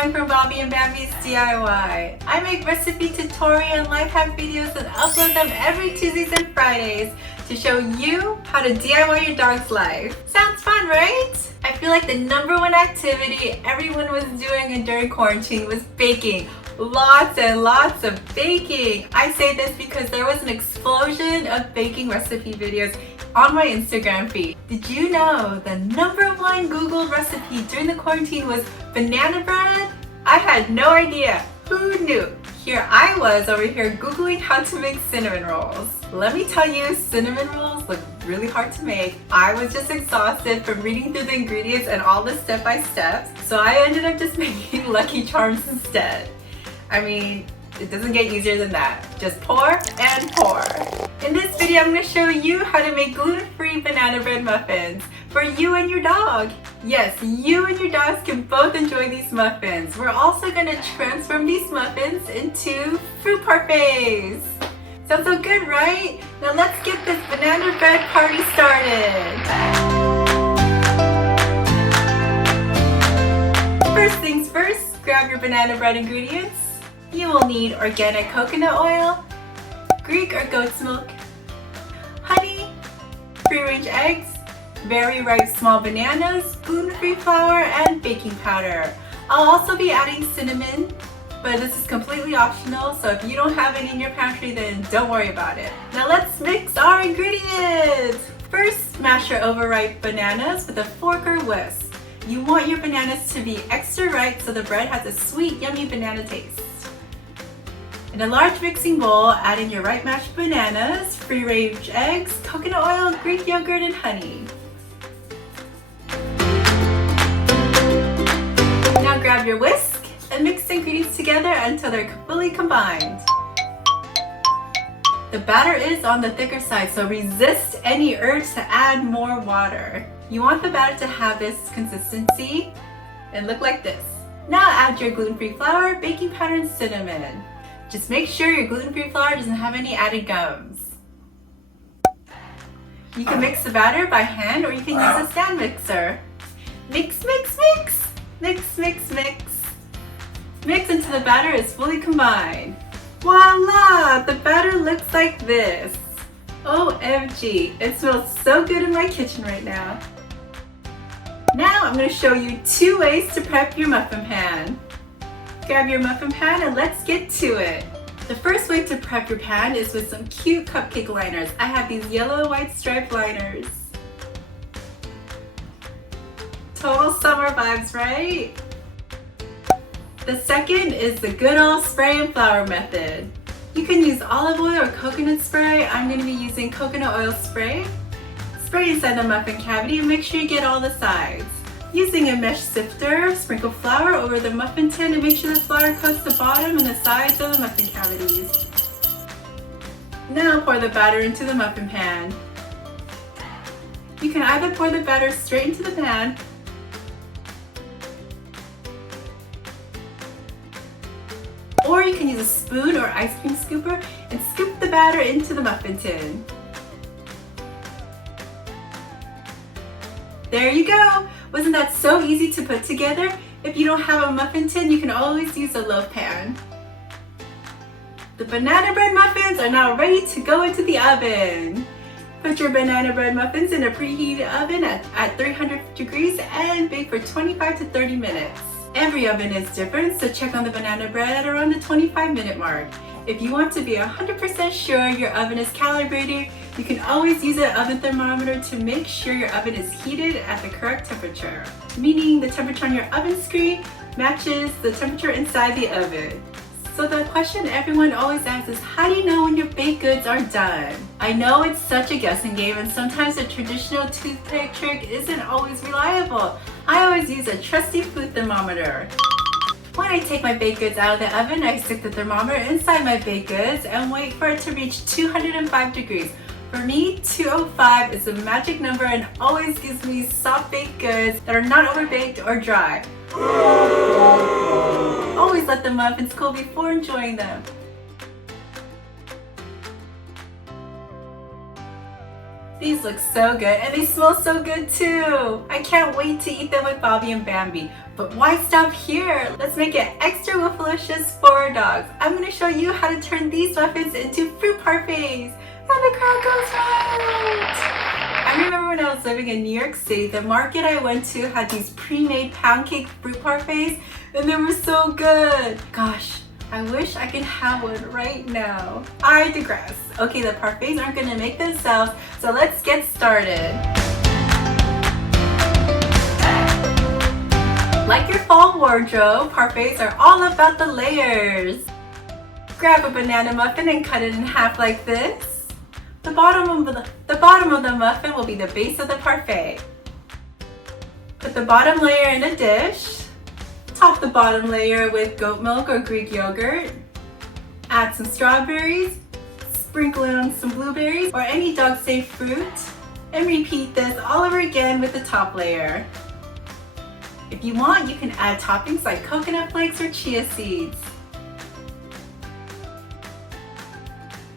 Minyoung from Bambi and Bambi's DIY. I make recipe tutorial and life hack videos and upload them every Tuesdays and Fridays to show you how to DIY your dog's life. Sounds fun, right? I feel like the #1 activity everyone was doing during quarantine was baking. Lots and lots of baking. I say this because there was an explosion of baking recipe videos on my Instagram feed. Did you know the #1 Googled recipe during the quarantine was banana bread? I had no idea. Who knew? Here I was over here Googling how to make cinnamon rolls. Let me tell you, cinnamon rolls look really hard to make. I was just exhausted from reading through the ingredients and all the step-by-steps, so I ended up just making Lucky Charms instead. I mean, it doesn't get easier than that. Just pour and pour. In this video, I'm going to show you how to make gluten-free banana bread muffins for you and your dog. Yes, you and your dogs can both enjoy these muffins. We're also going to transform these muffins into fruit parfaits. Sounds so good, right? Now let's get this banana bread party started. First things first, grab your banana bread ingredients. You will need organic coconut oil, Greek or goat's milk, honey, free-range eggs, very ripe small bananas, gluten-free flour, and baking powder. I'll also be adding cinnamon, but this is completely optional, so if you don't have any in your pantry, then don't worry about it. Now let's mix our ingredients! First, mash your overripe bananas with a fork or whisk. You want your bananas to be extra ripe so the bread has a sweet, yummy banana taste. In a large mixing bowl, add in your ripe mashed bananas, free-range eggs, coconut oil, Greek yogurt, and honey. Now grab your whisk and mix the ingredients together until they're fully combined. The batter is on the thicker side, so resist any urge to add more water. You want the batter to have this consistency and look like this. Now add your gluten-free flour, baking powder, and cinnamon. Just make sure your gluten-free flour doesn't have any added gums. You can mix the batter by hand or you can use a stand mixer. Mix, mix, mix! Mix, mix, mix. Mix until the batter is fully combined. Voila! The batter looks like this. OMG, it smells so good in my kitchen right now. Now I'm going to show you 2 ways to prep your muffin pan. Grab your muffin pan and let's get to it. The first way to prep your pan is with some cute cupcake liners. I have these yellow white striped liners. Total summer vibes, right? The second is the good old spray and flour method. You can use olive oil or coconut spray. I'm going to be using coconut oil spray. Spray inside the muffin cavity and make sure you get all the sides. Using a mesh sifter, sprinkle flour over the muffin tin and make sure the flour coats the bottom and the sides of the muffin cavities. Now pour the batter into the muffin pan. You can either pour the batter straight into the pan or you can use a spoon or ice cream scooper and scoop the batter into the muffin tin. There you go! Wasn't that so easy to put together? If you don't have a muffin tin, you can always use a loaf pan. The banana bread muffins are now ready to go into the oven. Put your banana bread muffins in a preheated oven at 300 degrees and bake for 25 to 30 minutes. Every oven is different, so check on the banana bread at around the 25-minute mark. If you want to be 100% sure your oven is calibrated, you can always use an oven thermometer to make sure your oven is heated at the correct temperature, meaning the temperature on your oven screen matches the temperature inside the oven. So the question everyone always asks is, how do you know when your baked goods are done? I know it's such a guessing game and sometimes a traditional toothpick trick isn't always reliable. I always use a trusty food thermometer. When I take my baked goods out of the oven, I stick the thermometer inside my baked goods and wait for it to reach 205 degrees. For me, 205 is a magic number and always gives me soft baked goods that are not overbaked or dry. Always let the muffins cool before enjoying them. These look so good and they smell so good too. I can't wait to eat them with Bobby and Bambi. But why stop here? Let's make it extra woofalicious for our dogs. I'm going to show you how to turn these muffins into fruit parfaits. And the crowd goes wild. I remember when I was living in New York City, the market I went to had these pre-made pound cake fruit parfaits and they were so good. Gosh, I wish I could have one right now. I digress. Okay, the parfaits aren't gonna make themselves, so let's get started. Like your fall wardrobe, parfaits are all about the layers. Grab a banana muffin and cut it in half like this. The bottom of the muffin will be the base of the parfait. Put the bottom layer in a dish. Top the bottom layer with goat milk or Greek yogurt. Add some strawberries. Sprinkle in on some blueberries or any dog-safe fruit. And repeat this all over again with the top layer. If you want, you can add toppings like coconut flakes or chia seeds.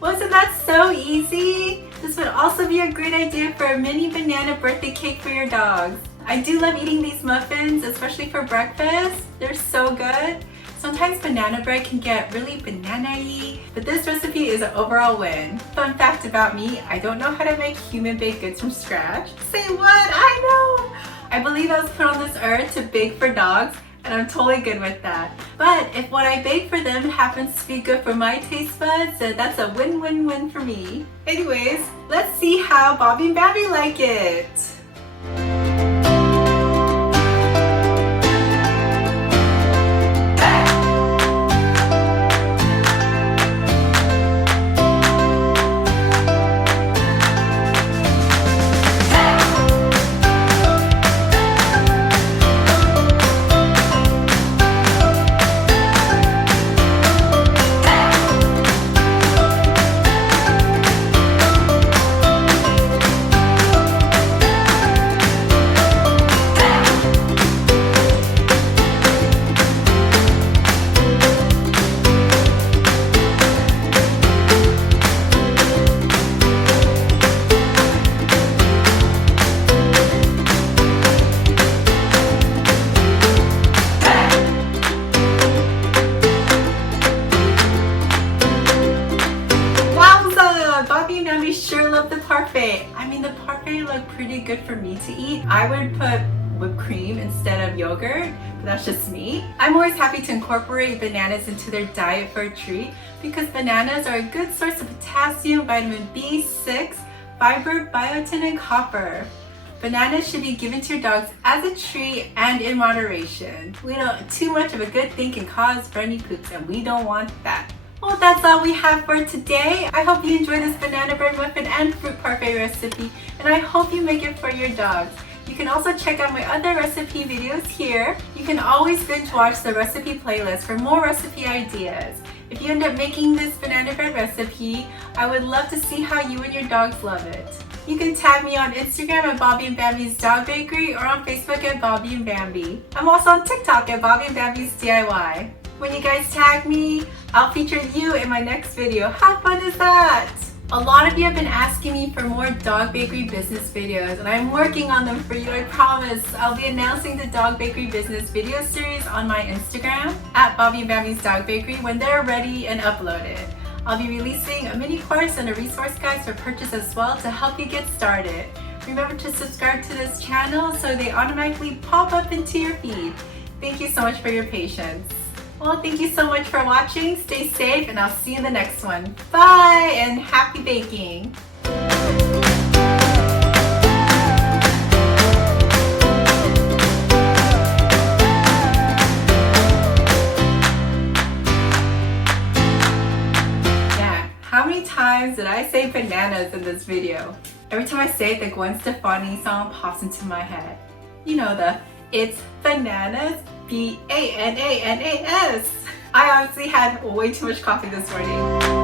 Wasn't that so easy? This would also be a great idea for a mini banana birthday cake for your dogs. I do love eating these muffins, especially for breakfast. They're so good. Sometimes banana bread can get really banana-y, but this recipe is an overall win. Fun fact about me, I don't know how to make human baked goods from scratch. Say what? I know! I believe I was put on this earth to bake for dogs, and I'm totally good with that. But if what I bake for them happens to be good for my taste buds, then that's a win-win-win for me. Anyways, let's see how Bobby and Bambi like it. Sure love the parfait. I mean, the parfait look pretty good for me to eat. I would put whipped cream instead of yogurt, but that's just me. I'm always happy to incorporate bananas into their diet for a treat because bananas are a good source of potassium, vitamin B6, fiber, biotin, and copper. Bananas should be given to your dogs as a treat and in moderation. We know too much of a good thing can cause brainy poops, and we don't want that. Well, that's all we have for today. I hope you enjoyed this banana bread muffin and fruit parfait recipe, and I hope you make it for your dogs. You can also check out my other recipe videos here. You can always binge watch the recipe playlist for more recipe ideas. If you end up making this banana bread recipe, I would love to see how you and your dogs love it. You can tag me on Instagram at Bobby and Bambi's Dog Bakery or on Facebook at Bobby and Bambi. I'm also on TikTok at Bobby and Bambi's DIY. When you guys tag me, I'll feature you in my next video. How fun is that? A lot of you have been asking me for more dog bakery business videos, and I'm working on them for you, I promise. I'll be announcing the dog bakery business video series on my Instagram at Bobby and Bambi's Dog Bakery when they're ready and uploaded. I'll be releasing a mini course and a resource guide for purchase as well to help you get started. Remember to subscribe to this channel so they automatically pop up into your feed. Thank you so much for your patience. Well, thank you so much for watching. Stay safe, and I'll see you in the next one. Bye, and happy baking. Yeah, how many times did I say bananas in this video? Every time I say it, the Gwen Stefani song pops into my head. You know the It's Bananas, B-A-N-A-N-A-S. I honestly had way too much coffee this morning.